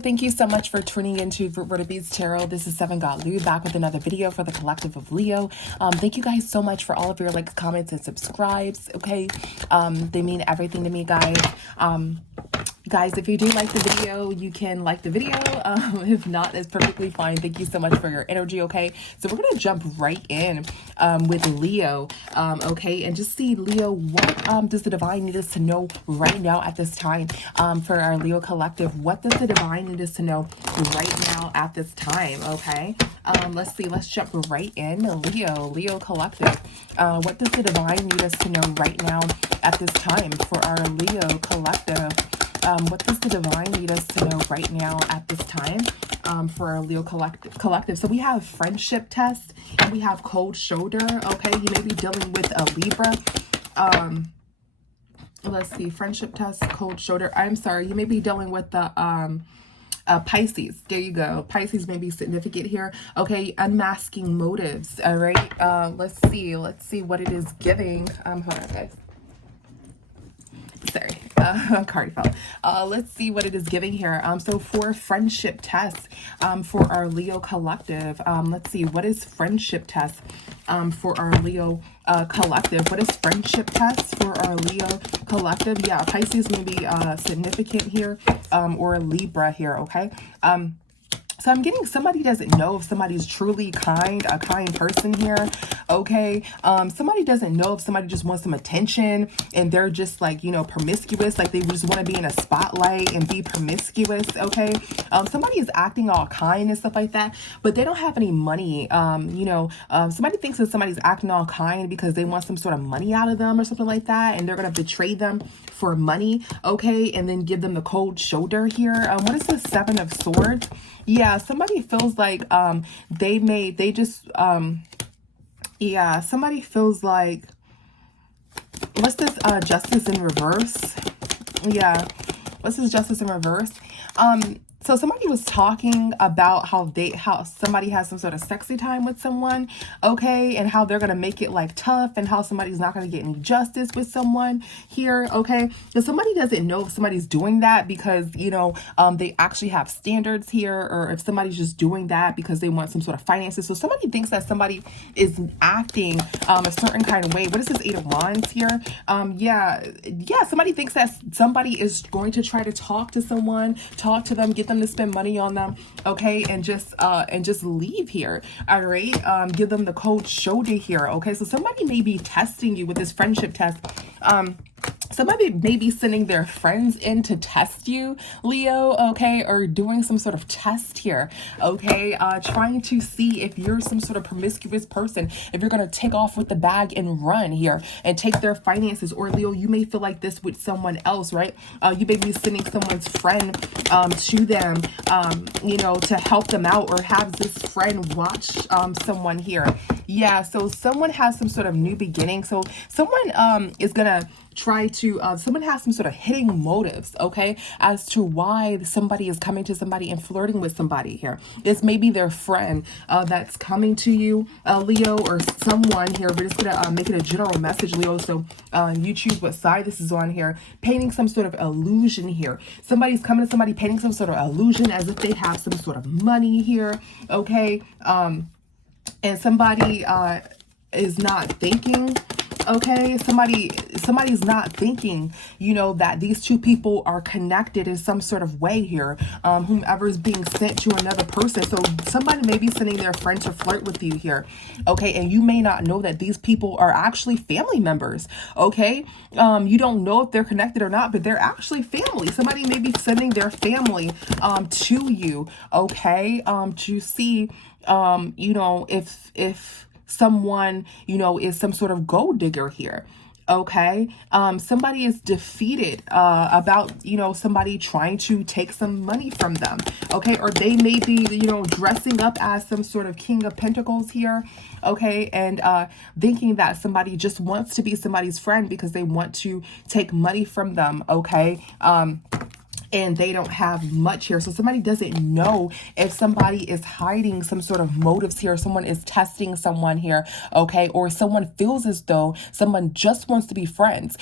Thank you so much for tuning into Root of Beast Tarot. This is Seven God Lou back with another video for the collective of Leo. Thank you guys so much for all of your likes, comments, and subscribes. Okay, they mean everything to me, guys. Guys, if you do like the video, you can like the video. If not, it's perfectly fine. Thank you so much for your energy, okay? So we're going to jump right in with Leo, okay? And just see, Leo, what does the divine need us to know right now at this time for our Leo collective? What does the divine need us to know right now at this time, okay? Let's see. Let's jump right in. Leo collective. What does the divine need us to know right now at this time for our Leo collective? What does the divine need us to know right now at this time for our Leo collective? So we have friendship test and we have cold shoulder. Okay, you may be dealing with a Libra. Let's see, friendship test, cold shoulder. I'm sorry, you may be dealing with the Pisces. There you go. Pisces may be significant here. Okay, unmasking motives. All right. Let's see what it is giving. Hold on, guys. Sorry, card fell. Let's see what it is giving here. So for friendship tests, for our Leo collective, let's see, what is friendship test for our Leo collective? What is friendship test for our Leo collective? Yeah, Pisces may be significant here, or Libra here, okay? So I'm getting somebody doesn't know if somebody's truly kind, a kind person here, okay? Somebody doesn't know if somebody just wants some attention and they're just like, you know, promiscuous, like they just want to be in a spotlight and be promiscuous, okay? Somebody is acting all kind and stuff like that, but they don't have any money. Somebody thinks that somebody's acting all kind because they want some sort of money out of them or something like that, and they're going to betray them for money, okay? And then give them the cold shoulder here. What is the Seven of Swords? Yeah, somebody feels like somebody feels like, what's this justice in reverse? Yeah, what's this justice in reverse? So somebody was talking about how somebody has some sort of sexy time with someone, okay, and how they're gonna make it like tough, and how somebody's not gonna get any justice with someone here, okay. So somebody doesn't know if somebody's doing that because, you know, they actually have standards here, or if somebody's just doing that because they want some sort of finances. So somebody thinks that somebody is acting a certain kind of way. What is this Eight of Wands here? Somebody thinks that somebody is going to try to talk to someone, talk to them, get them to spend money on them, okay, and just leave here. All right, give them the cold shoulder here, okay. So somebody may be testing you with this friendship test. Somebody may be sending their friends in to test you, Leo, okay, or doing some sort of test here, okay, trying to see if you're some sort of promiscuous person, if you're going to take off with the bag and run here and take their finances. Or Leo, you may feel like this with someone else, right? You may be sending someone's friend to them, to help them out, or have this friend watch someone here. Yeah, so someone has some sort of new beginning. So someone is gonna try to, someone has some sort of hidden motives, okay, as to why somebody is coming to somebody and flirting with somebody here. It's maybe their friend that's coming to you, Leo, or someone here. We're just gonna make it a general message, Leo, so you choose what side this is on here. Painting some sort of illusion here. Somebody's coming to somebody, painting some sort of illusion as if they have some sort of money here, okay, and somebody is not thinking, okay, somebody's not thinking, you know, that these two people are connected in some sort of way here, whomever is being sent to another person. So somebody may be sending their friend to flirt with you here, okay, and you may not know that these people are actually family members, okay. You don't know if they're connected or not, but they're actually family. Somebody may be sending their family to you, okay, to see if someone, is some sort of gold digger here, okay. Somebody is defeated about, somebody trying to take some money from them, okay, or they may be, dressing up as some sort of King of Pentacles here, okay, and thinking that somebody just wants to be somebody's friend because they want to take money from them, okay. and they don't have much here. So somebody doesn't know if somebody is hiding some sort of motives here. Someone is testing someone here, okay? Or someone feels as though someone just wants to be friends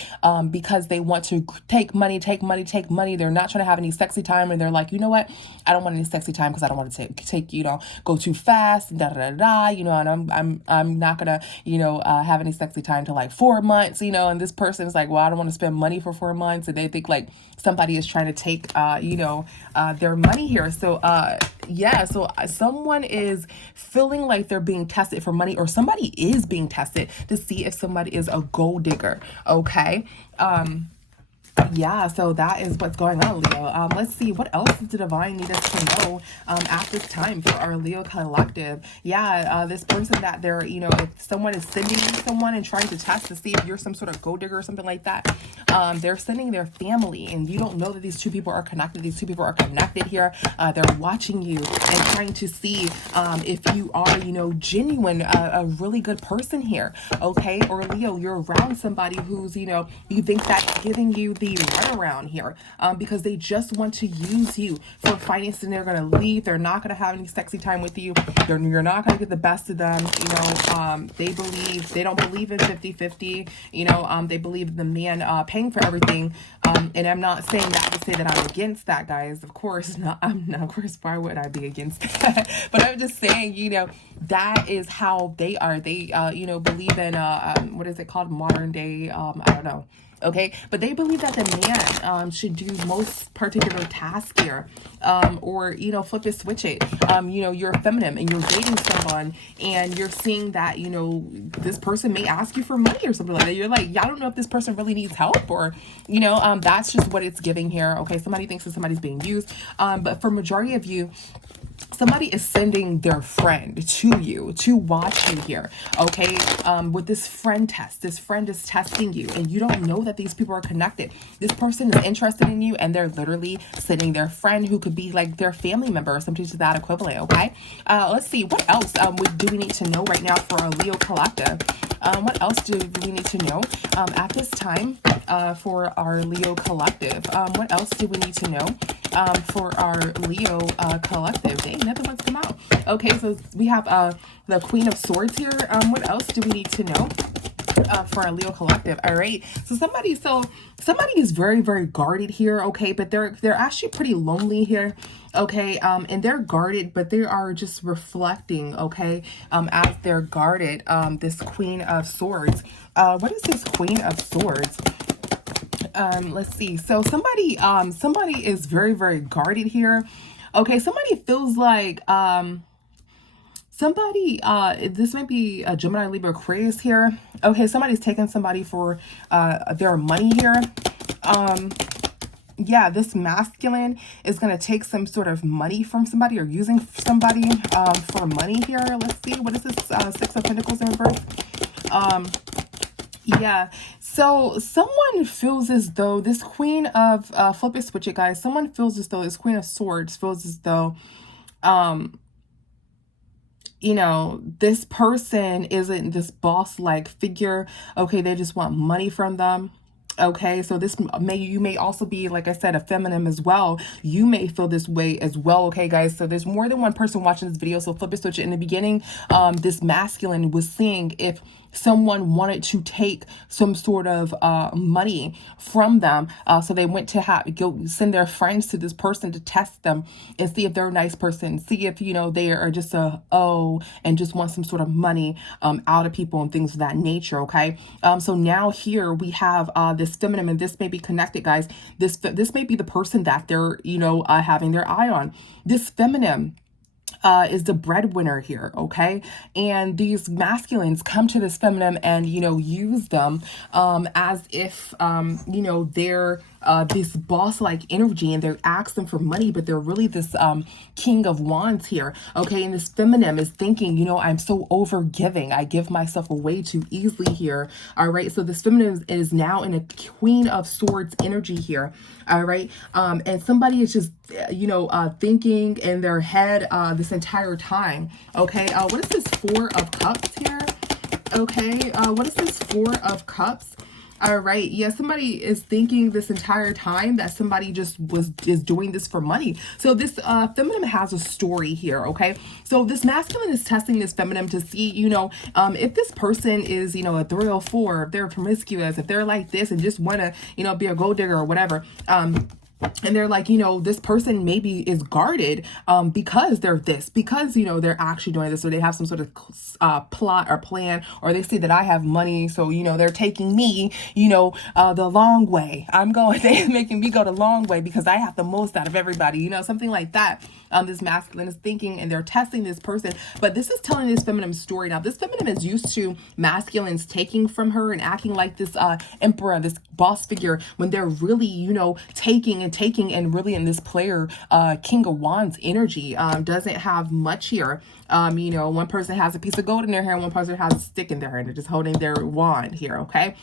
because they want to take money, take money, take money. They're not trying to have any sexy time, and they're like, you know what? I don't want any sexy time because I don't want to take you know, go too fast, and da da da da, you know, and I'm not gonna, you know, have any sexy time till like 4 months, you know, and this person is like, well, I don't want to spend money for 4 months, and they think like somebody is trying to take, you know, their money here. So, yeah, so someone is feeling like they're being tested for money, or somebody is being tested to see if somebody is a gold digger, okay? Yeah, so that is what's going on, Leo. Let's see, what else does the divine need us to know at this time for our Leo collective? Yeah, this person that they're, you know, if someone is sending someone and trying to test to see if you're some sort of gold digger or something like that, they're sending their family, and you don't know that these two people are connected. These two people are connected here. They're watching you and trying to see if you are, you know, genuine, a really good person here, okay? Or Leo, you're around somebody who's, you know, you think that's giving you the runaround here because they just want to use you for finance, and they're going to leave. They're not going to have any sexy time with you. You're not going to get the best of them. You know, they don't believe in 50-50. You know, they believe in the man paying for everything. And I'm not saying that to say that I'm against that, guys. Of course not. Of course, why would I be against that? But I'm just saying, you know, that is how they are. They, you know, believe in, what is it called? Modern day, I don't know. Okay, but they believe that the man should do most particular task here, or, you know, flip it, switch it. You know, you're feminine and you're dating someone, and you're seeing that, you know, this person may ask you for money or something like that. You're like, yeah, I don't know if this person really needs help, or, you know, that's just what it's giving here. Okay, somebody thinks that somebody's being used, but for majority of you, somebody is sending their friend to you to watch you here, okay? With this friend test, this friend is testing you, and you don't know that these people are connected. This person is interested in you, and they're literally sending their friend, who could be like their family member or something to that equivalent, okay? Let's see, what else do we need to know right now for our Leo collective? What else do we need to know at this time for our Leo collective? What else do we need to know for our Leo collective? Dang, nothing wants to come out. Okay, so we have the Queen of Swords here. What else do we need to know for our Leo collective? All right, so somebody is very, very guarded here, okay, but they're actually pretty lonely here, okay, and they're guarded, but they are just reflecting, okay, as they're guarded, this Queen of Swords. What is this Queen of Swords? Let's see. So somebody is very, very guarded here. Okay, somebody feels like this might be a Gemini, Libra, Aquarius here. Okay, somebody's taking somebody for their money here. Yeah, this masculine is going to take some sort of money from somebody, or using somebody for money here. Let's see, what is this? Six of Pentacles in reverse. Yeah, so someone feels as though this Queen of, flip it, switch it, guys. Someone feels as though this Queen of Swords feels as though, you know, this person isn't this boss-like figure. Okay, they just want money from them. Okay, so you may also be, like I said, a feminine as well. You may feel this way as well. Okay, guys, so there's more than one person watching this video. So flip it, switch it. In the beginning, this masculine was seeing if someone wanted to take some sort of money from them, so they went to go send their friends to this person to test them and see if they're a nice person, see if, you know, they are just and just want some sort of money out of people and things of that nature. Okay, so now here we have this feminine, and this may be connected, guys. This may be the person that they're, you know, having their eye on. This feminine is the breadwinner here, okay? And these masculines come to this feminine and, you know, use them as if, you know, they're this boss-like energy, and they're asking them for money, but they're really this King of Wands here, okay? And this feminine is thinking, you know, I'm so overgiving. I give myself away too easily here, all right? So this feminine is now in a Queen of Swords energy here, all right? And somebody is just, you know, thinking in their head this entire time, okay? What is this Four of Cups here? Okay, what is this Four of Cups? All right. Yeah, somebody is thinking this entire time that somebody just is doing this for money. So this feminine has a story here, okay? So this masculine is testing this feminine to see, if this person is, a 304, if they're promiscuous, if they're like this and just want to, be a gold digger or whatever. And they're like, this person maybe is guarded because they're this, because, they're actually doing this. So they have some sort of plot or plan, or they see that I have money. So, they're taking me, the long way. They're making me go the long way because I have the most out of everybody, something like that. This masculine is thinking, and they're testing this person. But this is telling this feminine story. Now, this feminine is used to masculines taking from her and acting like this emperor, this boss figure, when they're really, taking and really in this player King of Wands energy. Doesn't have much here. One person has a piece of gold in their hair and one person has a stick in their hair and they're just holding their wand here, okay?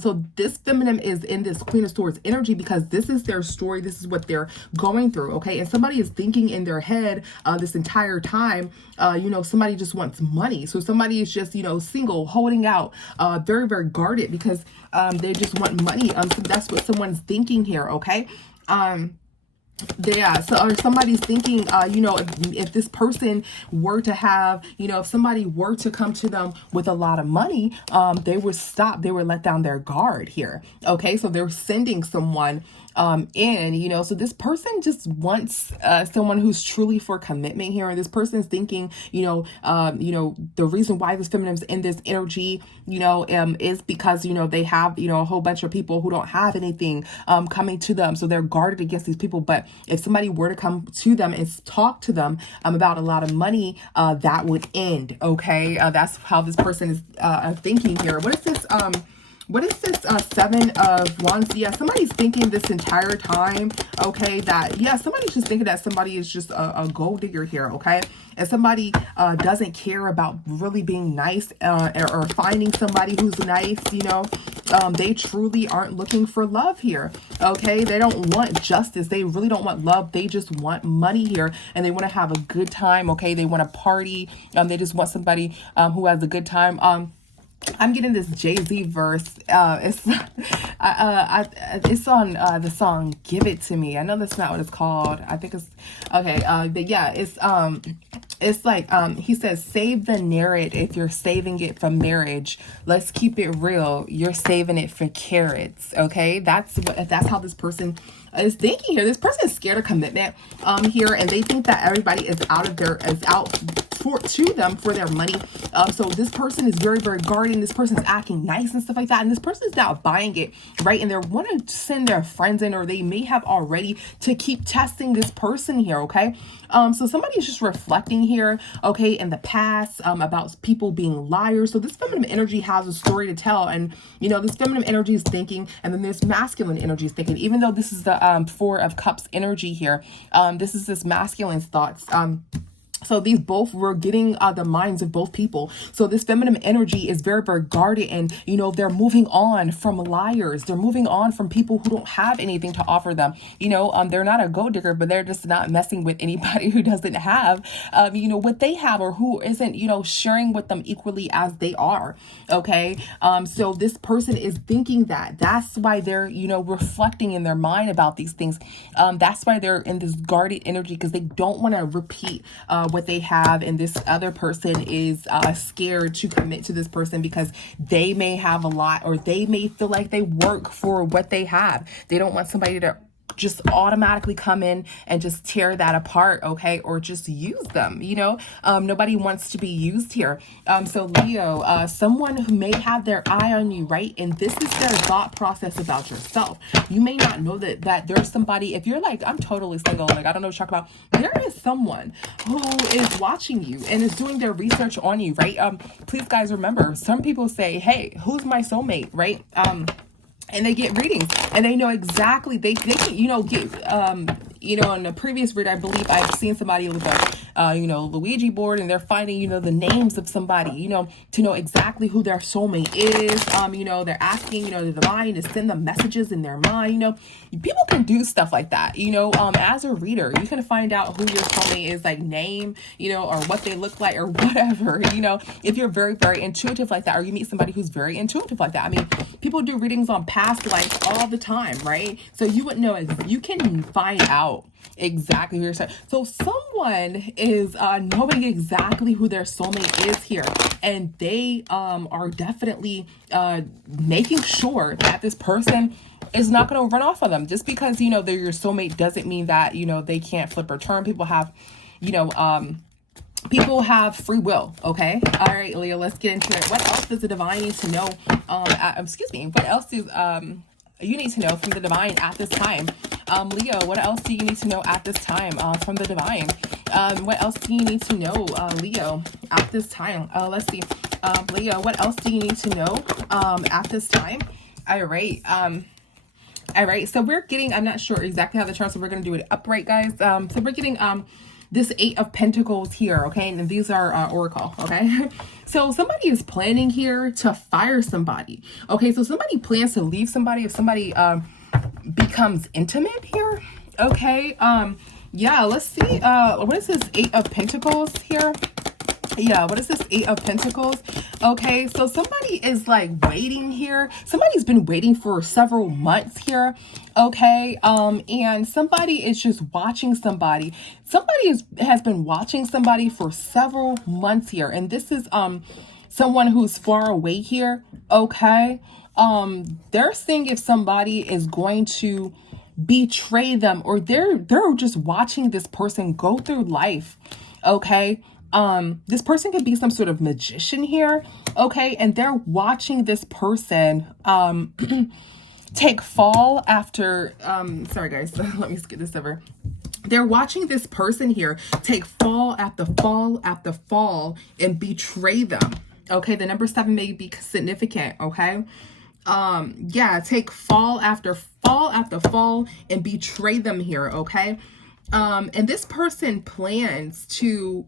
So this feminine is in this Queen of Swords energy because this is their story. This is what they're going through, okay? And somebody is thinking in their head this entire time, somebody just wants money. So somebody is just, single, holding out, very, very guarded because they just want money. So that's what someone's thinking here, okay? Yeah, so or somebody's thinking, if this person were to have, if somebody were to come to them with a lot of money, they would stop, they would let down their guard here. Okay, so they're sending someone in, so this person just wants someone who's truly for commitment here. And this person's thinking, the reason why this feminine is in this energy, is because, they have, a whole bunch of people who don't have anything coming to them. So they're guarded against these people. But if somebody were to come to them and talk to them about a lot of money, that would end. Okay. That's how this person is thinking here. What is this? What is this Seven of Wands? Yeah, somebody's thinking this entire time, okay, that, yeah, somebody's just thinking that somebody is just a gold digger here, okay? And somebody doesn't care about really being nice or finding somebody who's nice, they truly aren't looking for love here, okay? They don't want justice. They really don't want love. They just want money here, and they want to have a good time, okay? They want to party. They just want somebody who has a good time. I'm getting this Jay-Z verse. It's on the song "Give It to Me." I know that's not what it's called. I think it's okay. But yeah, it's like he says, "Save the narrative if you're saving it for marriage. Let's keep it real. You're saving it for carrots." Okay, that's how this person is thinking here. This person is scared of commitment here, and they think that everybody is out to them for their money. So this person is very, very guarding. This person is acting nice and stuff like that, and this person is not buying it, right? And they want to send their friends in, or they may have already, to keep testing this person here, okay? So somebody's just reflecting here, okay, in the past about people being liars. So this feminine energy has a story to tell, and this feminine energy is thinking, and then this masculine energy is thinking. Even though this is the Four of Cups energy here, this is this masculine's thoughts. So these both were getting the minds of both people. So this feminine energy is very, very guarded, and they're moving on from liars. They're moving on from people who don't have anything to offer them. They're not a gold digger, but they're just not messing with anybody who doesn't have what they have, or who isn't sharing with them equally as they are. Okay. So this person is thinking that's why they're reflecting in their mind about these things. That's why they're in this guarded energy, because they don't want to repeat what they have, and this other person is scared to commit to this person because they may have a lot, or they may feel like they work for what they have. They don't want somebody to just automatically come in and just tear that apart, okay, or just use them. Nobody wants to be used here. So Leo, someone who may have their eye on you, right? And this is their thought process about yourself. You may not know that there's somebody, if you're like, I'm totally single, like I don't know what to talk about, there is someone who is watching you and is doing their research on you, right? Please guys, remember, some people say, hey, who's my soulmate, right? And they get readings, and they know exactly, they can, get, in the previous read, I believe I've seen somebody with you know, Luigi board, and they're finding, you know, the names of somebody, you know, to know exactly who their soulmate is. You know, they're asking, you know, the divine to send them messages in their mind. You know, people can do stuff like that. You know, as a reader, you can find out who your soulmate is, like name, you know, or what they look like or whatever, you know, if you're very, very intuitive like that, or you meet somebody who's very intuitive like that. I mean, people do readings on past life all the time, right? So you would know, you can find out exactly who you're saying. So someone is knowing exactly who their soulmate is here, and they are definitely making sure that this person is not going to run off on them. Just because, you know, they're your soulmate doesn't mean that, you know, they can't flip or turn. People have, you know, people have free will. Okay. All right, Leo, let's get into it. What else does the divine need to know? Excuse me. What else do you need to know from the divine at this time? Leo, what else do you need to know at this time from the divine? What else do you need to know, Leo, at this time? Let's see. Leo, what else do you need to know at this time? All right. All right. So we're getting, I'm not sure exactly how the chart, so we're going to do it upright, guys. So we're getting this 8 of Pentacles here, okay? And these are Oracle, okay? So somebody is planning here to fire somebody, okay? So somebody plans to leave somebody if somebody becomes intimate here, okay? Yeah, let's see. What is this 8 of Pentacles here? Yeah, what is this 8 of Pentacles? Okay, so somebody is like waiting here. Somebody's been waiting for several months here. Okay, and somebody is just watching somebody. Somebody has been watching somebody for several months here, and this is someone who's far away here. Okay, they're seeing if somebody is going to betray them, or they're just watching this person go through life. Okay. This person could be some sort of magician here, okay? And they're watching this person take fall after sorry guys, let me skip this over. They're watching this person here take fall after fall after fall and betray them. Okay, the number 7 may be significant, okay? Yeah, take fall after fall after fall and betray them here, okay? And this person plans to,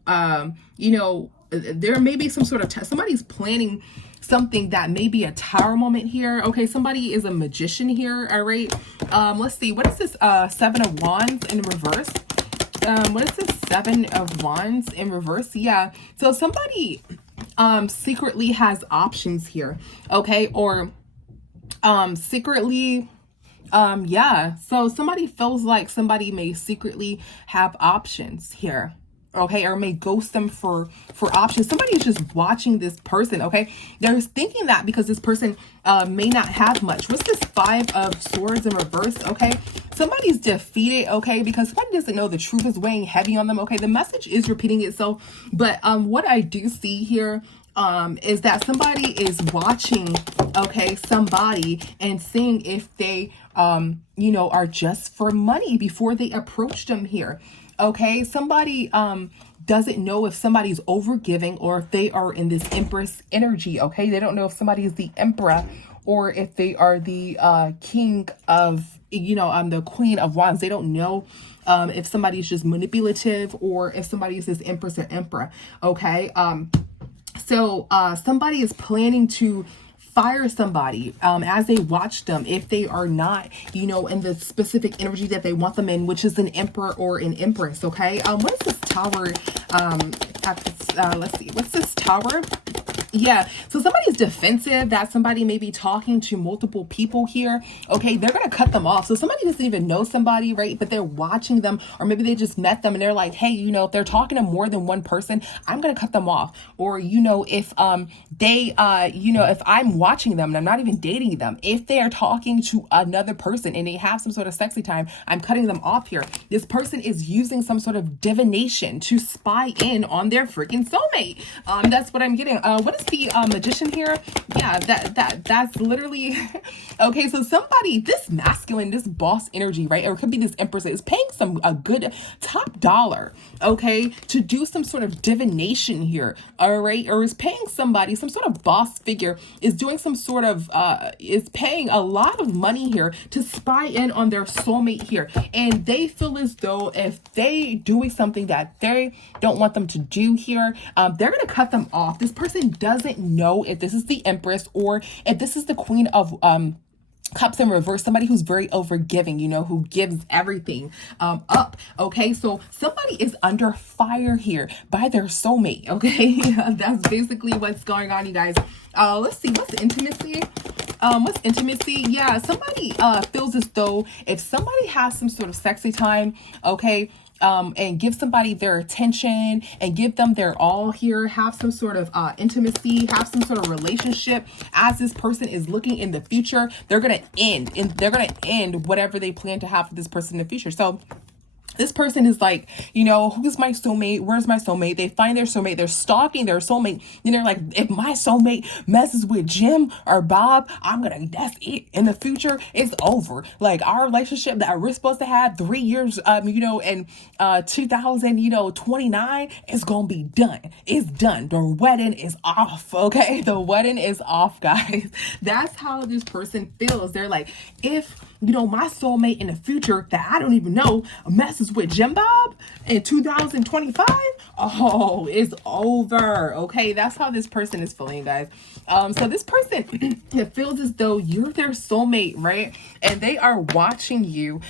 you know, there may be some sort of, somebody's planning something that may be a tower moment here. Okay, somebody is a magician here, all right? Let's see, what is this 7 of Wands in reverse? What is this 7 of Wands in reverse? Yeah, so somebody secretly has options here, okay? Or secretly... yeah, so somebody feels like somebody may secretly have options here, okay, or may ghost them for options. Somebody is just watching this person, okay? They're thinking that because this person may not have much. What's this 5 of Swords in reverse? Okay, somebody's defeated, okay, because somebody doesn't know the truth is weighing heavy on them. Okay, the message is repeating itself, but what I do see here is that somebody is watching, okay, somebody and seeing if they, you know, are just for money before they approach them here. Okay, somebody doesn't know if somebody's overgiving or if they are in this Empress energy. Okay, they don't know if somebody is the Emperor or if they are the King of, you know, the Queen of Wands. They don't know if somebody's just manipulative or if somebody is this Empress or Emperor. Okay, so somebody is planning to fire somebody as they watch them if they are not, you know, in the specific energy that they want them in, which is an Emperor or an Empress. Okay, what is this Tower? Let's see, what's this Tower? Yeah, so somebody's defensive that somebody may be talking to multiple people here. Okay, they're gonna cut them off. So somebody doesn't even know somebody, right? But they're watching them, or maybe they just met them and they're like, hey, you know, if they're talking to more than one person, I'm gonna cut them off. Or, you know, if they you know, if I'm watching them and I'm not even dating them, if they are talking to another person and they have some sort of sexy time, I'm cutting them off here. This person is using some sort of divination to spy in on their freaking soulmate. That's what I'm getting. What is the magician here? Yeah, that's literally okay. So somebody, this masculine, this boss energy, right? Or it could be this empress is paying a good top dollar, okay, to do some sort of divination here, all right, or is paying somebody, some sort of boss figure is doing some sort of is paying a lot of money here to spy in on their soulmate here, and they feel as though if they doing something that they don't want them to do here, they're gonna cut them off. This person doesn't know if this is the empress or if this is the queen of cups in reverse, somebody who's very overgiving, you know, who gives everything up. Okay, so somebody is under fire here by their soulmate. Okay, that's basically what's going on, you guys. Let's see, what's intimacy? What's intimacy? Yeah, somebody feels as though if somebody has some sort of sexy time, okay, and give somebody their attention and give them their all here, have some sort of intimacy, have some sort of relationship. As this person is looking in the future, they're gonna end whatever they plan to have with this person in the future. So this person is like, you know, who's my soulmate? Where's my soulmate? They find their soulmate. They're stalking their soulmate. And they're like, if my soulmate messes with Jim or Bob, that's it. In the future, it's over. Like our relationship that we're supposed to have 3 years, in 2029, it's going to be done. It's done. The wedding is off. Okay. The wedding is off, guys. That's how this person feels. They're like, if my soulmate in the future that I don't even know messes with Jim Bob in 2025, oh, it's over. Okay, that's how this person is feeling, guys. So this person, it feels as though you're their soulmate, right? And they are watching you,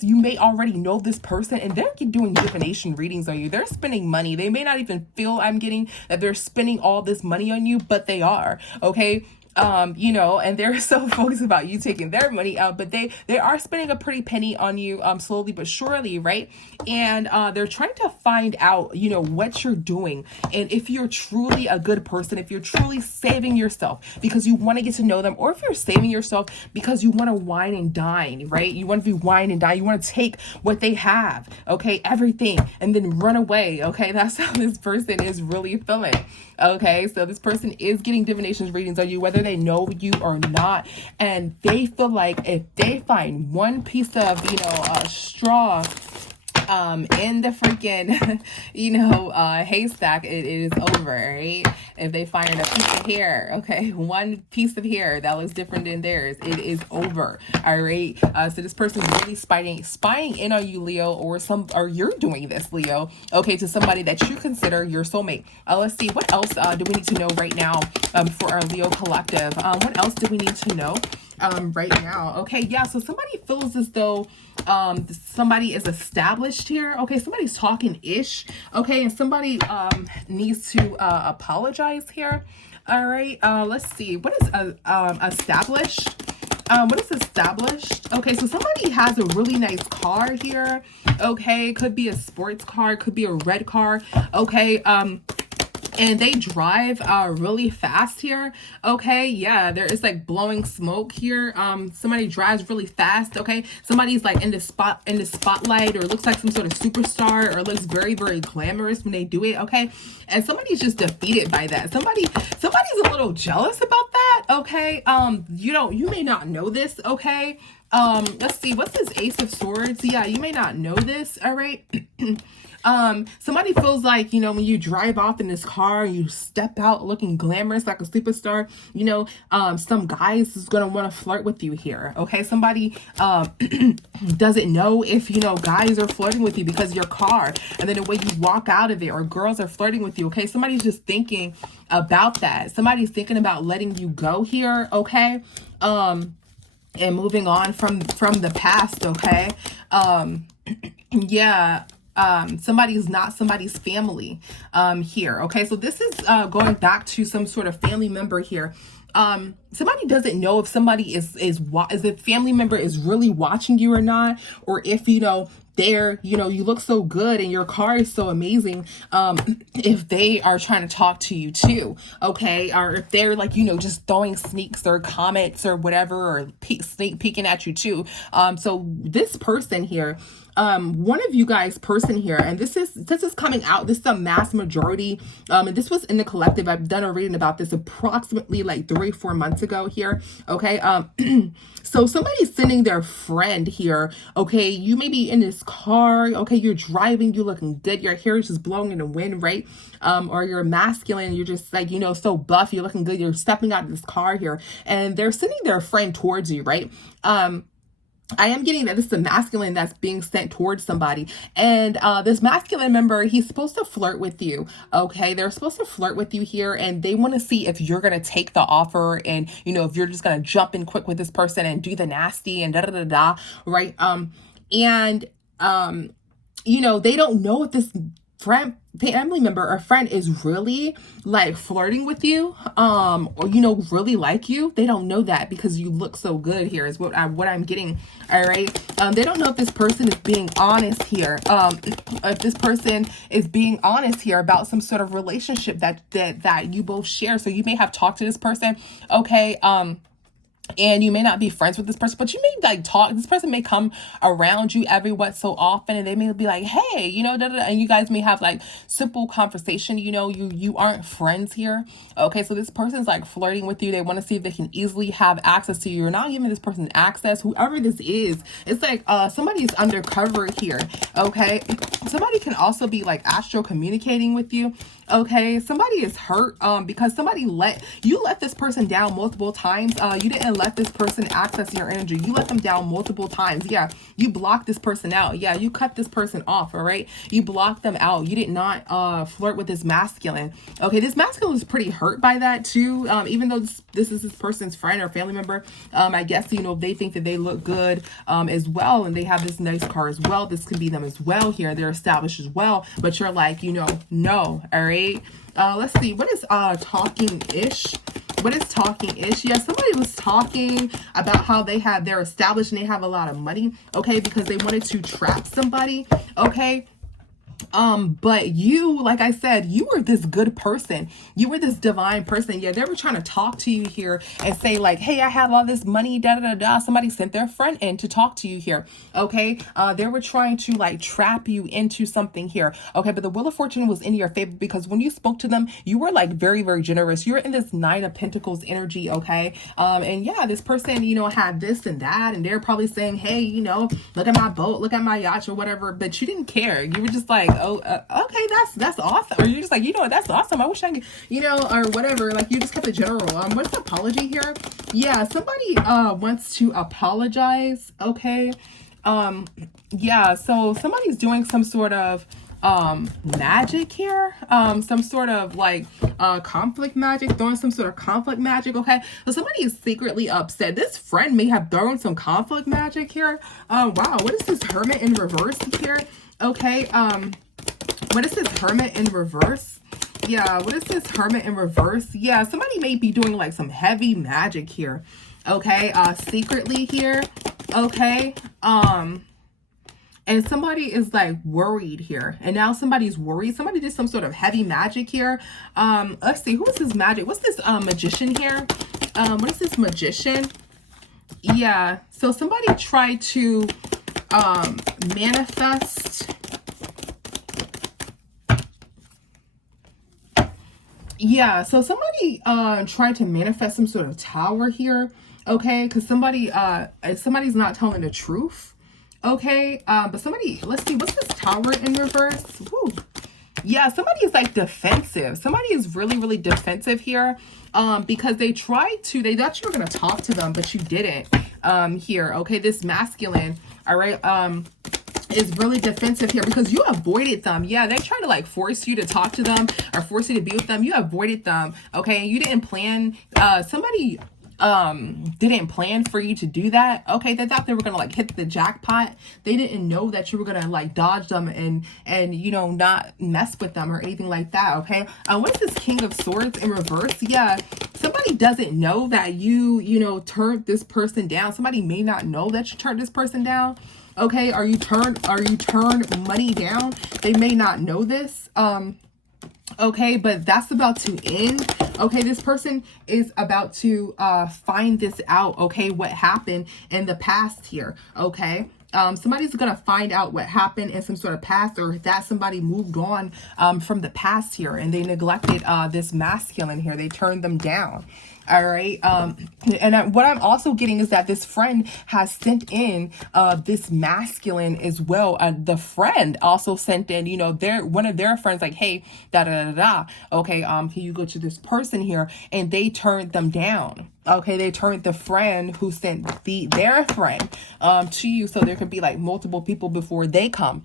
you may already know this person, and they're doing divination readings on you. They're spending money. They may not even feel that they're spending all this money on you, but they are. Okay. And they're so focused about you taking their money out, but they are spending a pretty penny on you, slowly but surely, right? And they're trying to find out, what you're doing, and if you're truly a good person, if you're truly saving yourself because you want to get to know them, or if you're saving yourself because you want to wine and dine, right? You want to be wine and dine. You want to take what they have, okay, everything, and then run away. Okay, that's how this person is really feeling. Okay, so this person is getting divination readings on you, whether they know you or not, and they feel like if they find one piece of straw in the freaking haystack, it is over, right? If they find a piece of hair, okay, one piece of hair that looks different than theirs, it is over. All right, so this person is really spying in on you, Leo, or you're doing this, Leo, okay, to somebody that you consider your soulmate. Let's see, what else do we need to know right now for our Leo collective? What else do we need to know right now? Okay, yeah, so somebody feels as though somebody is established here. Okay, somebody's talking ish. Okay, and somebody needs to apologize here. All right, let's see, what is established? What is established? Okay, so somebody has a really nice car here. Okay, could be a sports car, could be a red car. Okay, and they drive really fast here. Okay, yeah, there is like blowing smoke here. Somebody drives really fast. Okay, somebody's like in the spotlight, or looks like some sort of superstar, or looks very, very glamorous when they do it. Okay, and somebody's just defeated by that. Somebody's a little jealous about that. Okay, you may not know this. Okay, let's see, what's this Ace of Swords? Yeah, you may not know this. All right. Somebody feels like, when you drive off in this car, you step out looking glamorous like a superstar, some guys is going to want to flirt with you here. Okay. Somebody, doesn't know if, guys are flirting with you because of your car, and then the way you walk out of it, or girls are flirting with you. Okay. Somebody's just thinking about that. Somebody's thinking about letting you go here. Okay. And moving on from the past. Okay. Yeah. Somebody's not somebody's family here. Okay, so this is going back to some sort of family member here. Somebody doesn't know if somebody is a family member is really watching you or not, or if they're you look so good and your car is so amazing, if they are trying to talk to you too. Okay, or if they're like just throwing sneaks or comments or whatever, or sneak peeking at you too. So this person here, one of you guys person here, and this is coming out, this is a mass majority, and this was in the collective. I've done a reading about this approximately like 3-4 months ago here. Okay. So somebody's sending their friend here. Okay, you may be in this car. Okay, you're driving, you're looking good, your hair is just blowing in the wind, right? Or you're masculine, you're just like, so buff, you're looking good, you're stepping out of this car here, and they're sending their friend towards you, right? I am getting that this is a masculine that's being sent towards somebody. And this masculine member, he's supposed to flirt with you. Okay, they're supposed to flirt with you here, and they want to see if you're going to take the offer, and, if you're just going to jump in quick with this person and do the nasty and da-da-da-da, right? And they don't know if this family member or friend is really like flirting with you, or really like you. They don't know that because you look so good here is what I'm getting. All right. They don't know if this person is being honest here. If this person is being honest here about some sort of relationship that you both share. So you may have talked to this person. Okay. And you may not be friends with this person, but you may like talk. This person may come around you every what so often, and they may be like, hey, and you guys may have like simple conversation. You aren't friends here. Okay, so this person's like flirting with you. They want to see if they can easily have access to you. You're not giving this person access. Whoever this is, it's like somebody's undercover here. Okay, somebody can also be like astro communicating with you. Okay, somebody is hurt because somebody let this person down multiple times. You didn't let this person access your energy. You let them down multiple times. Yeah, you blocked this person out. Yeah, you cut this person off. All right, you blocked them out. You did not flirt with this masculine. Okay, this masculine is pretty hurt by that too. Even though this is this person's friend or family member, I guess they think that they look good as well, and they have this nice car as well. This could be them as well here. They're established as well, but you're like, no. All right. Let's see. What is talking-ish? What is talking-ish? Yeah, somebody was talking about how they're established and they have a lot of money. Okay, because they wanted to trap somebody. Okay. But you, like I said, you were this good person. You were this divine person. Yeah, they were trying to talk to you here and say like, hey, I have all this money, da da da da. Somebody sent their friend in to talk to you here. Okay. They were trying to like trap you into something here. Okay. But the Wheel of Fortune was in your favor because when you spoke to them, you were like very, very generous. You were in this Nine of Pentacles energy. Okay. And yeah, this person, had this and that, and they're probably saying, hey, look at my boat, look at my yacht or whatever, but you didn't care. You were just like, oh, okay, that's awesome. Or you're just like, that's awesome. I wish I could, or whatever. Like you just kept it general. What's the apology here? Yeah, somebody wants to apologize. Okay. Yeah, so somebody's doing some sort of magic here, some sort of like conflict magic, throwing some sort of conflict magic. Okay, so somebody is secretly upset. This friend may have thrown some conflict magic here. Wow, what is this Hermit in reverse here? Okay, what is this Hermit in reverse? Yeah, what is this Hermit in reverse? Yeah, somebody may be doing like some heavy magic here. Okay, secretly here. Okay, and somebody is like worried here, and now somebody's worried. Somebody did some sort of heavy magic here. Let's see, who is this magic? What's this magician here? What is this magician? Yeah, so somebody tried to manifest. Yeah, so somebody tried to manifest some sort of tower here. Okay, because somebody's not telling the truth. Okay, but somebody, let's see, what's this tower in reverse? Woo. Yeah, somebody is like defensive. Somebody is really, really defensive here because they thought you were going to talk to them, but you didn't here. Okay, this masculine, all right, is really defensive here because you avoided them. Yeah, they try to like force you to talk to them or force you to be with them. You avoided them. Okay, you didn't plan. Somebody didn't plan for you to do that. Okay, they thought they were gonna like hit the jackpot. They didn't know that you were gonna like dodge them and not mess with them or anything like that. Okay, what is this King of Swords in reverse? Yeah, somebody doesn't know that you turned this person down. Somebody may not know that you turned this person down. Okay, are you turned money down? They may not know this. Okay, but that's about to end. Okay, this person is about to find this out. Okay, what happened in the past here. Okay, Somebody's gonna find out what happened in some sort of past, or that somebody moved on from the past here, and they neglected this masculine here. They turned them down. All right. What I'm also getting is that this friend has sent in this masculine as well. The friend also sent in, you know, one of their friends, like, hey, da da da da. Okay, can you go to this person here? And they turned them down. Okay, they turned the friend who sent their friend to you, so there could be like multiple people before they come.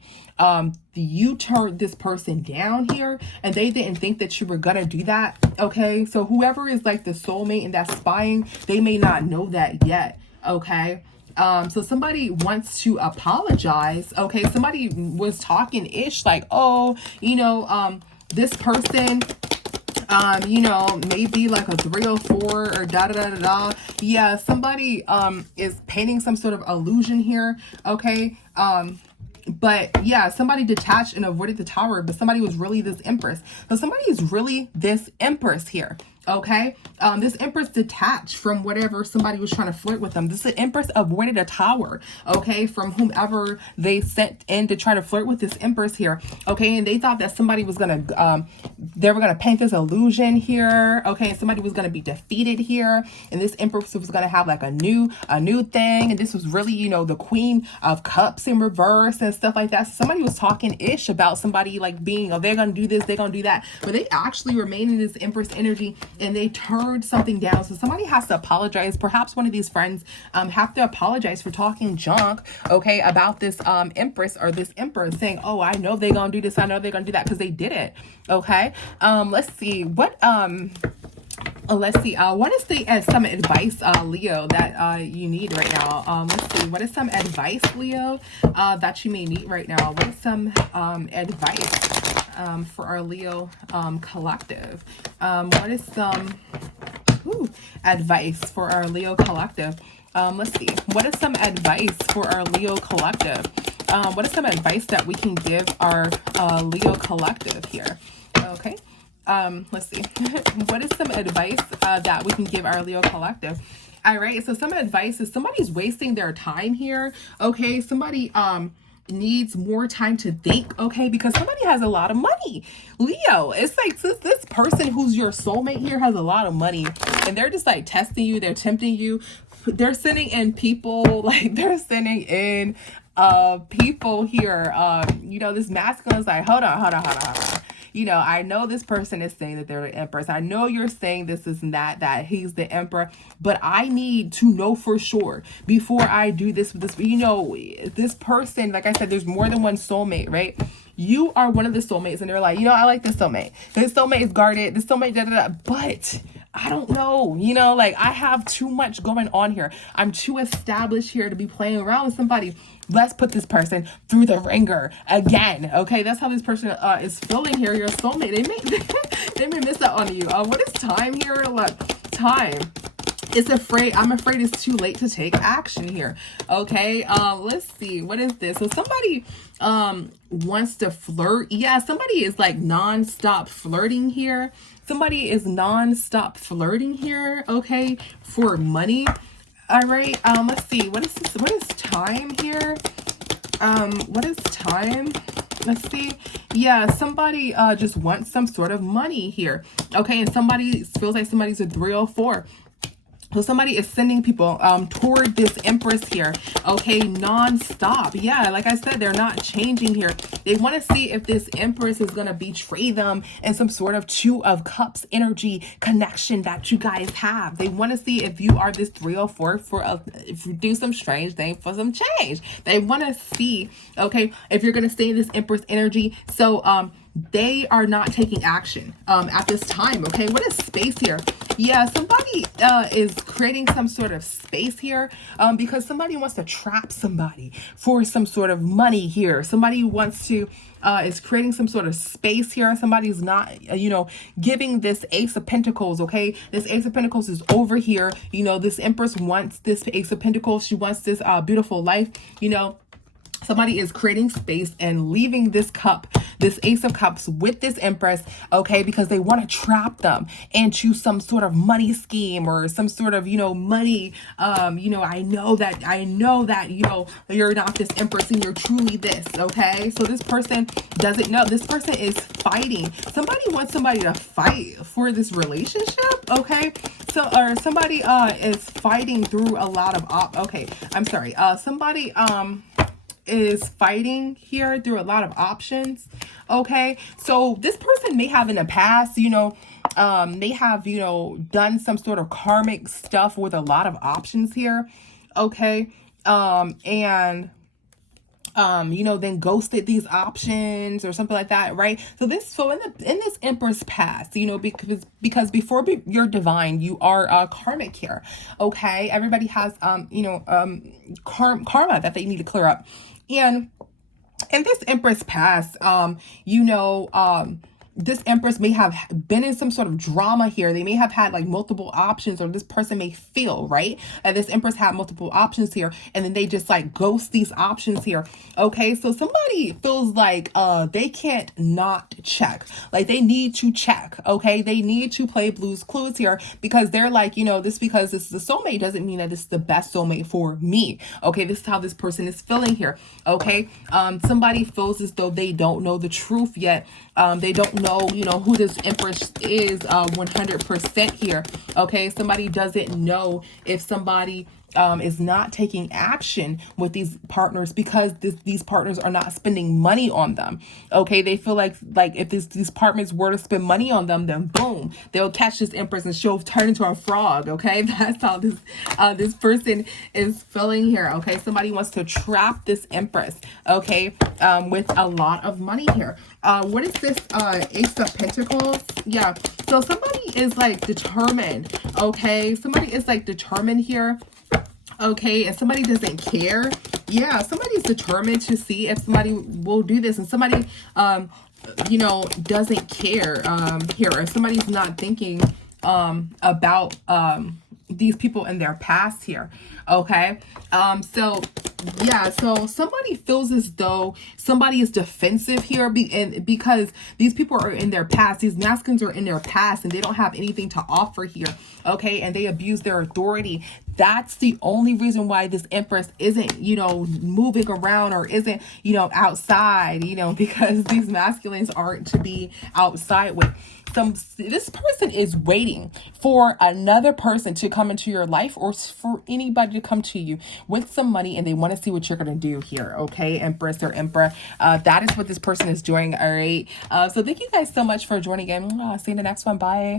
You turned this person down here, and they didn't think that you were gonna do that. Okay, so whoever is like the soulmate and that's spying, they may not know that yet. Okay. So somebody wants to apologize. Okay, somebody was talking ish like, oh, you know, this person, you know, maybe like a 304 or da da da da da. Yeah, somebody is painting some sort of illusion here. Okay. But yeah, somebody detached and avoided the tower, but somebody was really this empress. So somebody is really this empress here. Okay, this empress detached from whatever somebody was trying to flirt with them. This empress avoided a tower, okay, from whomever they sent in to try to flirt with this empress here, okay, and they thought that somebody was gonna, they were gonna paint this illusion here, okay, and somebody was gonna be defeated here, and this empress was gonna have like a new thing, and this was really, you know, the Queen of Cups in reverse and stuff like that. So somebody was talking ish about somebody like being, oh, they're gonna do this, they're gonna do that, but they actually remain in this empress energy, and they turned something down. So somebody has to apologize. Perhaps one of these friends have to apologize for talking junk, okay, about this empress or this emperor, saying, oh, I know they're gonna do this, I know they're gonna do that, because they did it. Okay. Let's see what what is the some advice, Leo, that you need right now? Let's see, what is some advice, Leo, that you may need right now? What is some advice for our Leo collective? What is some advice for our Leo collective? Let's see, what is some advice for our Leo collective? What is some advice that we can give our Leo collective here? Okay. Let's see. What is some advice that we can give our Leo collective? All right. So some advice is somebody's wasting their time here. Okay. Somebody needs more time to think. Okay. Because somebody has a lot of money. Leo, it's like this person who's your soulmate here has a lot of money, and they're just like testing you. They're tempting you. They're sending in people, like they're sending in people here. You know, this masculine is like, hold on. You know, I know this person is saying that they're the empress. I know you're saying this and that he's the emperor, but I need to know for sure before I do this with this. You know, this person, like I said, there's more than one soulmate, right? You are one of the soulmates, and they're like, you know, I like this soulmate. This soulmate is guarded. This soulmate, da da da. But I don't know, you know, like I have too much going on here. I'm too established here to be playing around with somebody. Let's put this person through the ringer again. Okay, that's how this person is feeling here. Your soulmate, they may miss out on you. What is time here? Look, time. It's afraid. I'm afraid it's too late to take action here. Okay. Let's see. What is this? So somebody wants to flirt. Yeah, somebody is like non-stop flirting here. Somebody is non-stop flirting here. Okay, for money. All right. Let's see. What is this? What is time here? What is time? Let's see. Yeah, somebody just wants some sort of money here. Okay, and somebody feels like somebody's a 304. So somebody is sending people toward this empress here, okay, non-stop. Yeah, like I said, they're not changing here. They want to see if this empress is going to betray them in some sort of Two of Cups energy connection that you guys have. They want to see if you are this 304 if you do some strange thing for some change. They want to see, okay, if you're going to stay in this empress energy. So, they are not taking action at this time. Okay, what is space here? Yeah, somebody is creating some sort of space here because somebody wants to trap somebody for some sort of money here. Somebody wants to is creating some sort of space here. Somebody's not, you know, giving this Ace of Pentacles. Okay, this Ace of Pentacles is over here. You know, this Empress wants this Ace of Pentacles. She wants this beautiful life. You know, Somebody is creating space and leaving this cup, this Ace of Cups with this Empress, okay, because they want to trap them into some sort of money scheme or some sort of, money. I know that, you're not this Empress and you're truly this, okay? So this person doesn't know. This person is fighting. Somebody wants somebody to fight for this relationship, okay? So, or somebody is fighting through a lot of, somebody, is fighting here through a lot of options, okay? So this person may have in the past, may have, done some sort of karmic stuff with a lot of options here, okay? Then ghosted these options or something like that, right? So in this Empress past, because before you're divine, you are karmic here, okay? Everybody has karma that they need to clear up. And in this Empress past, this Empress may have been in some sort of drama here. They may have had like multiple options, or this person may feel, right? And this Empress had multiple options here, and then they just like ghost these options here. Okay, so somebody feels like they can't not check. Like they need to check, okay? They need to play Blue's Clues here, because they're like, because this is the soulmate doesn't mean that this is the best soulmate for me. Okay, this is how this person is feeling here. Okay, somebody feels as though they don't know the truth yet. They don't know, who this Empress is 100% here. Okay, somebody doesn't know if somebody is not taking action with these partners because these partners are not spending money on them. Okay, they feel like if these partners were to spend money on them, then boom, they'll catch this Empress and she'll turn into a frog. Okay, that's how this person is feeling here. Okay, somebody wants to trap this Empress. Okay, with a lot of money here. What is this Ace of Pentacles? Yeah, so somebody is like determined. Okay, somebody is like determined here. Okay, and somebody doesn't care. Yeah, somebody's determined to see if somebody will do this, and somebody doesn't care here, or somebody's not thinking about these people in their past here. Okay, so somebody feels as though somebody is defensive here, because these people are in their past. These masculines are in their past, and they don't have anything to offer here. Okay, and they abuse their authority. That's the only reason why this Empress isn't, moving around or isn't, outside, because these masculines aren't to be outside with. This person is waiting for another person to come into your life, or for anybody to come to you with some money, and they want to see what you're going to do here. Okay, Empress or Emperor. That is what this person is doing. All right. So thank you guys so much for joining in. See you in the next one. Bye.